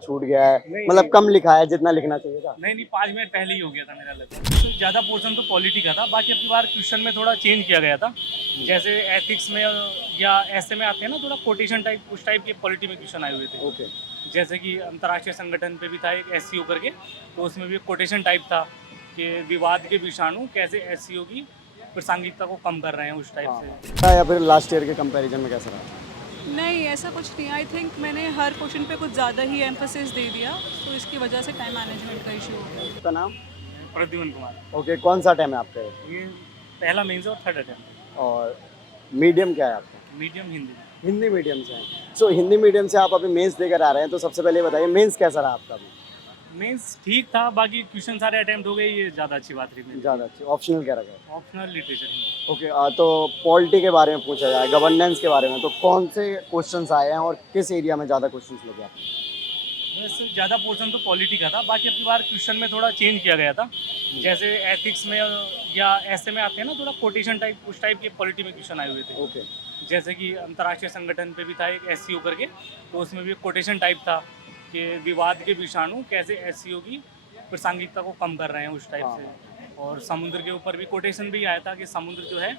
कुछ छूट गया है, नहीं मतलब नहीं कम लिखा है जितना लिखना चाहिए था? नहीं नहीं 5 मिनट पहले ही हो गया था मेरा लगभग। तो ज़्यादा पोर्शन तो पॉलिटी का था, बाकी अब की बार क्वेश्चन में थोड़ा चेंज किया गया था। जैसे एथिक्स में या ऐसे में आते हैं ना, थोड़ा कोटेशन टाइप, उस टाइप के पॉलिटी में क्वेश्चन आए हुए थे। ओके। जैसे कि अंतर्राष्ट्रीय संगठन पे भी था एक एससीओ करके, तो उसमें भी कोटेशन टाइप था कि विवाद के विषाणु कैसे एससीओ की प्रासंगिकता को कम कर रहे हैं, उस टाइप से। हाँ, या फिर लास्ट ईयर के कंपैरिजन में कैसा रहा? नहीं, ऐसा कुछ नहीं। आई थिंक मैंने हर क्वेश्चन पे कुछ ज़्यादा ही एम्फोसिस दे दिया, तो इसकी वजह से टाइम मैनेजमेंट का इशू हो गया। आपका नाम? प्रद्युमन कुमार। ओके, कौन सा टाइम है आपका ये? ये पहला मेंस और थर्ड अटेम्प्ट। और मीडियम क्या है आपका? मीडियम हिंदी। हिंदी मीडियम से हैं। सो हिंदी मीडियम से आप अभी मेंस देकर आ रहे हैं, तो सबसे पहले ये बताइए मेंस कैसा रहा आपका अभी? मेंस ठीक था, बाकी क्वेश्चन सारे अटेम्प्ट हो गए, ये ज़्यादा अच्छी बात रही मेरी। ज़्यादा अच्छी। ऑप्शनल क्या रखा है? Optional literature Hindi. ओके, तो पॉलिटी के बारे में पूछा जाए, गवर्नेंस के बारे में, तो कौन से क्वेश्चंस आए हैं और किस एरिया में ज़्यादा क्वेश्चंस लगे हैं? वैसे ज़्यादा पोर्शन तो पॉलिटी का था, बाकी अब की बार क्वेश्चन में थोड़ा चेंज किया गया था। जैसे एथिक्स में या ऐसे में आते हैं ना, थोड़ा कोटेशन टाइप, उस टाइप के पॉलिटी में क्वेश्चन आए हुए थे। ओके। जैसे कि अंतर्राष्ट्रीय संगठन पे भी था एक एससीओ करके, तो उसमें भी कोटेशन टाइप था कि विवाद के विषाणु कैसे एससीओ की प्रासंगिकता को कम कर रहे हैं, उस टाइप हाँ। से। और समुद्र के ऊपर भी कोटेशन भी आया था कि समुद्र जो है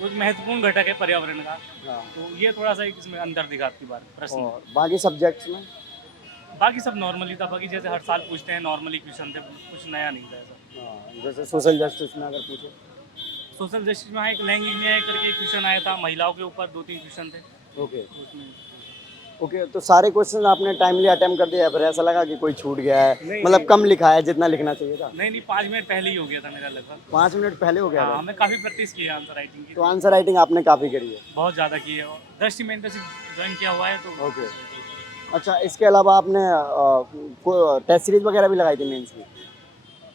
वो एक महत्वपूर्ण घटक है पर्यावरण का। हाँ। तो ये थोड़ा सा इसमें अंतर दिखा आपकी बार प्रश्न। और बाकी सब्जेक्ट्स में? बाकी सब नॉर्मली था, बाकी जैसे हर साल पूछते हैं नॉर्मली क्वेश्चन थे, कुछ नया नहीं था ऐसा। हाँ, जैसे सोशल जस्टिस में अगर पूछे? सोशल जस्टिस में एक लैंगिक न्याय करके क्वेश्चन आया था, महिलाओं के ऊपर 2-3 क्वेश्चन थे ओके। उसमें। ओके, तो सारे क्वेश्चन आपने टाइमली अटेम्प्ट कर दिया, फिर ऐसा लगा कि कोई छूट गया है, नहीं, मतलब नहीं। कम लिखा है जितना लिखना चाहिए था? नहीं नहीं 5 मिनट पहले ही हो गया था मेरा लगभग। 5 मिनट पहले हो गया हाँ, था? मैं काफ़ी प्रैक्टिस की है आंसर राइटिंग की। तो आंसर राइटिंग आपने काफ़ी करी है? बहुत ज़्यादा की है, और 10 मेंटरशिप ज्वाइन किया हुआ है तो। ओके। अच्छा, इसके अलावा आपने टेस्ट सीरीज वगैरह भी लगाई थी मेंस की?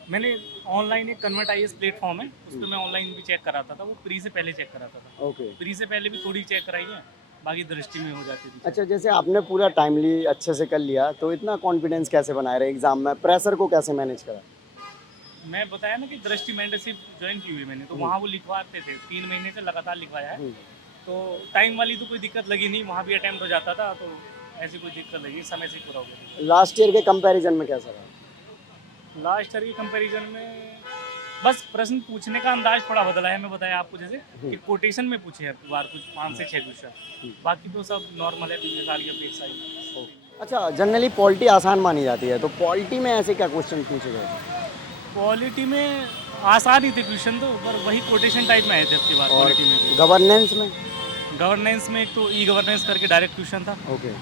मैंने ऑनलाइन एक कन्वर्ट आईएएस प्लेटफॉर्म है, उस पर मैं ऑनलाइन भी चेक कराता था, वो प्री से पहले चेक कराता था। ओके। प्री से पहले भी थोड़ी चेक कराई है, बाकी दृष्टि में हो जाती थी। अच्छा, जैसे आपने पूरा टाइमली अच्छे से कर लिया, तो इतना कॉन्फिडेंस कैसे बनाए रहे एग्जाम में, प्रेशर को कैसे मैनेज करा? मैं बताया ना कि दृष्टि मेंटरशिप ज्वाइन की हुई मैंने, तो वहाँ वो लिखवाते थे, 3 महीने से लगातार लिखवाया है। तो टाइम वाली तो कोई दिक्कत लगी नहीं, वहाँ भी अटेम्प्ट हो जाता था, तो ऐसी कोई दिक्कत लगी, समय से पूरा हो गया। लास्ट ईयर के कंपैरिजन में कैसा रहा? लास्ट ईयर के कंपैरिजन में बस प्रश्न पूछने का अंदाज थोड़ा बदला है, मैं बताया आपको जैसे कि कोटेशन में पूछे हैं बार कुछ 5 से 6 क्वेश्चन, बाकी तो सब नॉर्मल है, पिछले साल की अपेक्षा ही। अच्छा, जनरली पॉलिटी आसान मानी जाती है, तो पॉलिटी में ऐसे क्या क्वेश्चन पूछे गए? पॉलिटी में आसान ही थे क्वेश्चन, तो पर वही कोटेशन टाइप में आए थे आपकी बात। और पॉलिटी में भी गवर्नेंस में? गवर्नेंस में एक तो ई गवर्नेंस करके डायरेक्ट क्वेश्चन था। ओके।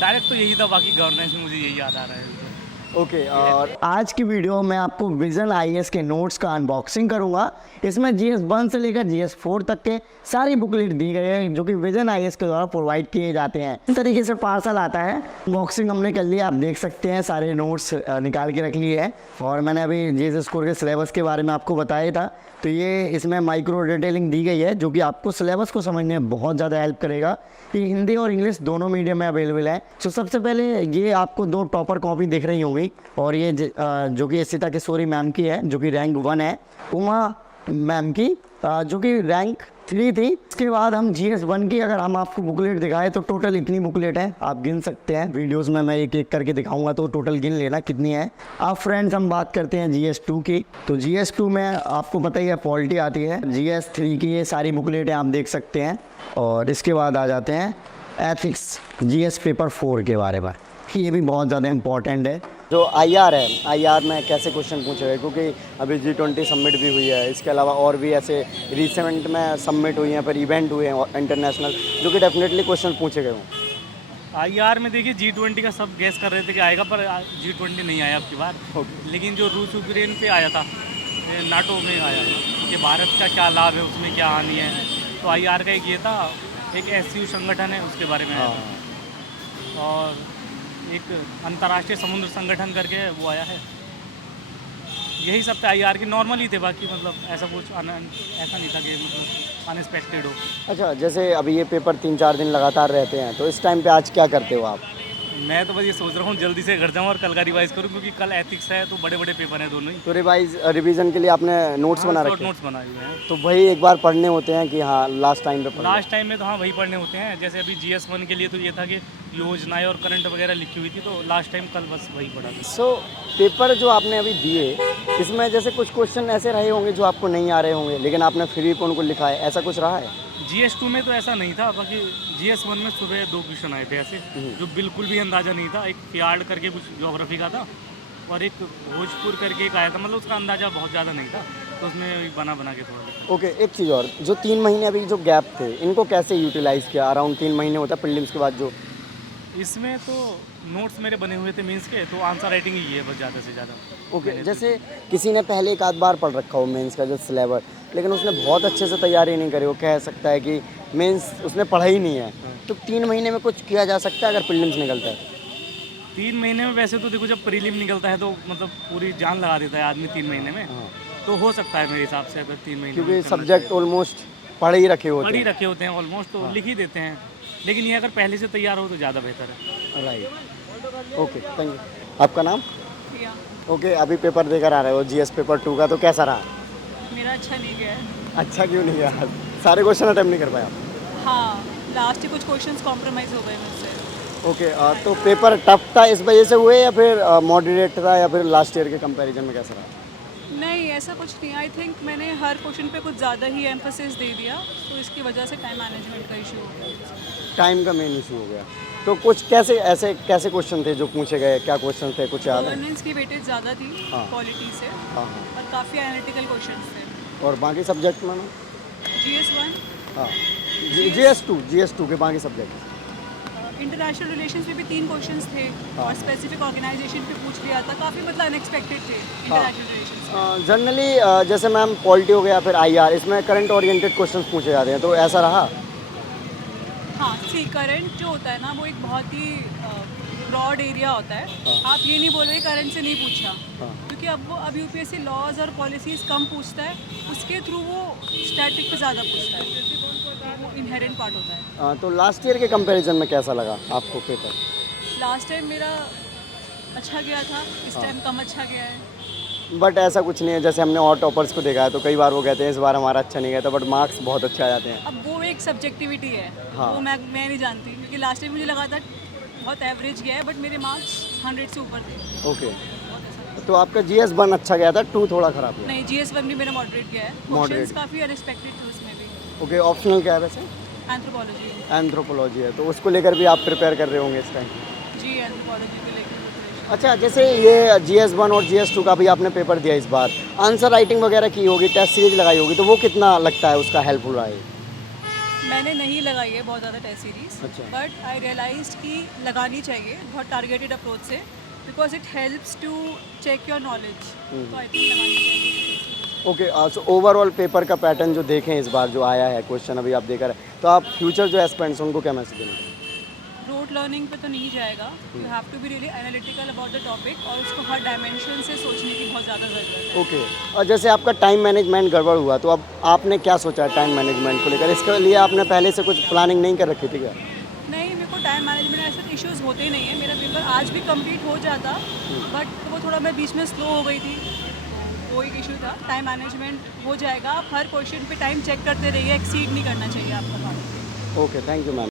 डायरेक्ट तो यही था, बाकी गवर्नेंस में मुझे यही याद आ रहा है। ओके, और आज की वीडियो में आपको विजन आईएएस के नोट्स का अनबॉक्सिंग करूंगा। इसमें GS 1 से लेकर GS 4 तक के सारी बुकलेट दी गई है, जो कि विजन आईएएस के द्वारा प्रोवाइड किए जाते हैं। इस तरीके से पार्सल आता है। अनबॉक्सिंग हमने कर लिया, आप देख सकते हैं सारे नोट्स निकाल के रख लिए हैं। और मैंने अभी GS स्कोर के सिलेबस के बारे में आपको बताया था, तो ये इसमें माइक्रो डिटेलिंग दी गई है, जो कि आपको सिलेबस को समझने में बहुत ज़्यादा हेल्प करेगा। ये हिंदी और इंग्लिश दोनों मीडियम में अवेलेबल है। तो सबसे पहले ये आपको 2 टॉपर कॉपी दिख रही होंगी, और ये जो कि सीता किशोरी मैम की है, जो कि रैंक 1 है, उमा मैम की जो कि रैंक 3 थी। इसके बाद हम GS 1 की अगर हम आपको बुकलेट दिखाएं, तो टोटल इतनी बुकलेट है, आप गिन सकते हैं। वीडियोस में मैं एक एक करके दिखाऊंगा, तो टोटल गिन लेना कितनी है। अब फ्रेंड्स हम बात करते हैं GS 2 की। तो GS 2 में आपको पता ही है पॉलिटी आती है। GS 3 की ये सारी बुकलेटें आप देख सकते हैं। और इसके बाद आ जाते हैं एथिक्स GS पेपर 4 के बारे में, ये भी बहुत ज़्यादा इंपॉर्टेंट है। जो IR है, IR में कैसे क्वेश्चन पूछे गए, क्योंकि अभी G20 सबमिट भी हुई है, इसके अलावा और भी ऐसे रिसेंट में सबमिट हुई हैं, पर इवेंट हुए हैं इंटरनेशनल, जो कि डेफिनेटली क्वेश्चन पूछे गए हों। IR में देखिए G20 का सब गैस कर रहे थे कि आएगा, पर G20 नहीं आया आपकी बार। लेकिन जो रूस यूक्रेन पे आया था, नाटो में आया है कि भारत का क्या लाभ है, उसमें क्या हानि है। तो IR का एक ये था, एक SCU संगठन है उसके बारे में आया था। और एक अंतर्राष्ट्रीय समुद्र संगठन करके वो आया है। यही सब थे IR के, नॉर्मल ही थे, बाकी मतलब ऐसा कुछ ऐसा नहीं था कि मतलब अनएक्सपेक्टेड हो। अच्छा, जैसे अभी ये पेपर 3-4 दिन लगातार रहते हैं, तो इस टाइम पे आज क्या करते हो आप? मैं तो बस ये सोच रहा हूँ जल्दी से घर जाऊँ और कल का रिवाइज करूँ, क्योंकि कल एथिक्स है, तो बड़े बड़े पेपर हैं दोनों ही। तो रिवीजन के लिए आपने नोट्स बना रखे हैं? नोट्स बनाए हुए हैं। तो वही एक बार पढ़ने होते हैं कि हाँ लास्ट टाइम पे पढ़ लास्ट टाइम में तो हाँ वही पढ़ने होते हैं। जैसे अभी GS 1 के लिए तो ये था कि योजनाएं और करंट वगैरह लिखी हुई थी, तो लास्ट टाइम कल बस वही पढ़ा था। सो पेपर जो आपने अभी दिए, इसमें जैसे कुछ क्वेश्चन ऐसे रहे होंगे जो आपको नहीं आ रहे होंगे, लेकिन आपने फिर भी उनको लिखा है, ऐसा कुछ रहा है? GS2 में तो ऐसा नहीं था, बाकी GS1 में सुबह 2 क्वेश्चन आए थे ऐसे जो बिल्कुल भी अंदाज़ा नहीं था। एक फियार्ड करके कुछ ज्योग्राफी का था और एक भोजपुर करके एक आया था, मतलब उसका अंदाज़ा बहुत ज़्यादा नहीं था, तो उसमें बना बना के थोड़ा लिखा। ओके, एक चीज़ और, जो 3 महीने अभी जो गैप थे, इनको कैसे यूटिलाइज़ किया? अराउंड 3 महीने होता है प्रीलिम्स के बाद जो। इसमें तो नोट्स मेरे बने हुए थे मेंस के, तो आंसर राइटिंग ही है बस ज़्यादा से ज़्यादा। ओके, जैसे किसी ने पहले एक आध बार पढ़ रखा हो मेंस का जो सिलेबस, लेकिन उसने बहुत अच्छे से तैयारी नहीं करी, वो कह सकता है कि मेंस उसने पढ़ा ही नहीं है, तो 3 महीने में कुछ किया जा सकता है अगर प्रीलिम्स निकलता है? 3 महीने में वैसे तो देखो, जब प्रीलिम निकलता है तो मतलब पूरी जान लगा देता है आदमी 3 महीने में, तो हो सकता है मेरे हिसाब से अगर 3 महीने क्योंकि में सब्जेक्ट ऑलमोस्ट पढ़ ही रखे पढ़ होते ही रखे होते हैं ऑलमोस्ट, तो लिख ही देते हैं। लेकिन ये अगर पहले से तैयार हो तो ज़्यादा बेहतर है। हैं। Right, okay, thank you. आपका नाम? या ओके, अभी पेपर देकर आ रहे हो GS पेपर 2 का, तो कैसा रहा? मेरा अच्छा नहीं गया है। अच्छा क्यों नहीं गया? सारे क्वेश्चन अटेम्प्ट नहीं कर पाया? हाँ, लास्ट ही कुछ क्वेश्चंस कॉम्प्रोमाइज़ हो गए मुझसे। ओके, तो पेपर टफ था इस वजह से हुए, या फिर मॉडरेट था, या फिर लास्ट ईयर के कंपैरिजन में कैसा रहा? नहीं, ऐसा कुछ नहीं। आई थिंक मैंने हर क्वेश्चन पे कुछ ज़्यादा ही एम्फोसिस दे दिया, तो इसकी वजह से टाइम मैनेजमेंट का इशू हो गया। टाइम का मेन इशू हो गया। तो कुछ कैसे क्वेश्चन थे जो पूछे गए? क्या क्वेश्चन थे, कुछ याद है? गवर्नेंस की वेटेज ज़्यादा थी हाँ। पॉलिटी से, हाँ हाँ। और काफ़ी एनालिटिकल क्वेश्चंस थे। और बाकी सब्जेक्ट में ना? GS1, हाँ, GS2 के बाकी सब्जेक्ट। इंटरनेशनल रिलेशंस में भी 3 क्वेश्चंस थे, और स्पेसिफिक ऑर्गेनाइजेशन पे पूछ लिया था। काफ़ी मतलब अनएक्सपेक्टेड थे इंटरनेशनल रिलेशंस। जनरली जैसे मैम पॉलिटी हो गया, फिर IR, इसमें करंट ओरिएंटेड क्वेश्चंस पूछे जाते हैं, तो ऐसा रहा? हाँ, सी करंट जो होता है ना, वो एक बहुत ही ब्रॉड एरिया होता है। आप ये नहीं बोलोगे करंट से नहीं पूछा, क्योंकि अब UPSC लॉज और पॉलिसीज़ कम पूछता है, उसके थ्रू वो स्टैटिक पे ज़्यादा पूछता है, वो इनहेरेंट पार्ट होता है। तो लास्ट ईयर के कंपैरिजन में कैसा लगा आपको पेपर? लास्ट टाइम मेरा अच्छा गया था, इस टाइम कम अच्छा गया है। बट ऐसा कुछ नहीं है, जैसे हमने और टॉपर्स को देखा है तो कई बार वो कहते हैं इस बार हमारा अच्छा नहीं गया था, बट मार्क्स बहुत अच्छे आ जाते हैं। अब वो एक सब्जेक्टिविटी है, हाँ। वो मैं नहीं जानती, क्योंकि लास्ट टाइम मुझे लगा था बहुत एवरेज गया है, बट मेरे मार्क्स 100 से ऊपर थे। ओके, तो आपका GS1 अच्छा गया था, 2 थोड़ा ख़राब गया? नहीं, GS1 भी मेरा मॉडरेट गया है। Moderate। क्वेश्चंस काफ़ी अनएक्सपेक्टेड थे उसमें भी। ओके, ऑप्शनल क्या है वैसे? एंथ्रोपोलॉजी। एंथ्रोपोलॉजी है, तो उसको लेकर भी आप प्रिपेयर कर रहे होंगे इस टाइम? जी, एंथ्रोपोलॉजी को लेकर प्रिपरेशन। अच्छा, जैसे ये GS1 और GS2 का भी आपने पेपर दिया इस बार, आंसर राइटिंग वगैरह की होगी, टेस्ट सीरीज लगाई होगी, तो वो कितना लगता है उसका हेल्पफुल रहा है? मैंने नहीं लगाई है बहुत ज़्यादा टेस्ट सीरीज, अच्छा। बट आई रियलाइज कि लगानी चाहिए बहुत टारगेटेड अप्रोच से, because it helps to check your knowledge, तो आई थिंक लगानी चाहिए। ओके, सो ओवरऑल पेपर का पैटर्न जो देखें इस बार जो आया है क्वेश्चन अभी आप देख रहे हैं, तो आप फ्यूचर जो एस्पिरेंट्स हैं उनको क्या मैसेज देना चाहेंगे? रोट लर्निंग पे तो नहीं जाएगा, you have to be really analytical about the topic, और उसको हर डायमेंशन से सोचने की बहुत ज़्यादा ज़रूरत है। ओके, और जैसे आपका टाइम मैनेजमेंट गड़बड़ हुआ, तो अब आपने क्या सोचा है टाइम मैनेजमेंट को लेकर? इसके लिए आपने पहले से कुछ प्लानिंग नहीं कर रखी थी क्या? नहीं, मेरे को टाइम मैनेजमेंट ऐसे इश्यूज होते ही नहीं है। मेरा पेपर आज भी कंप्लीट हो जाता, बट वो थोड़ा मैं बीच में स्लो हो गई थी, वो एक इशू था। टाइम मैनेजमेंट हो जाएगा, आप हर क्वेश्चन पे टाइम चेक करते रहिए, एक्सीड नहीं करना चाहिए आपका काम। Okay, thank you ma'am.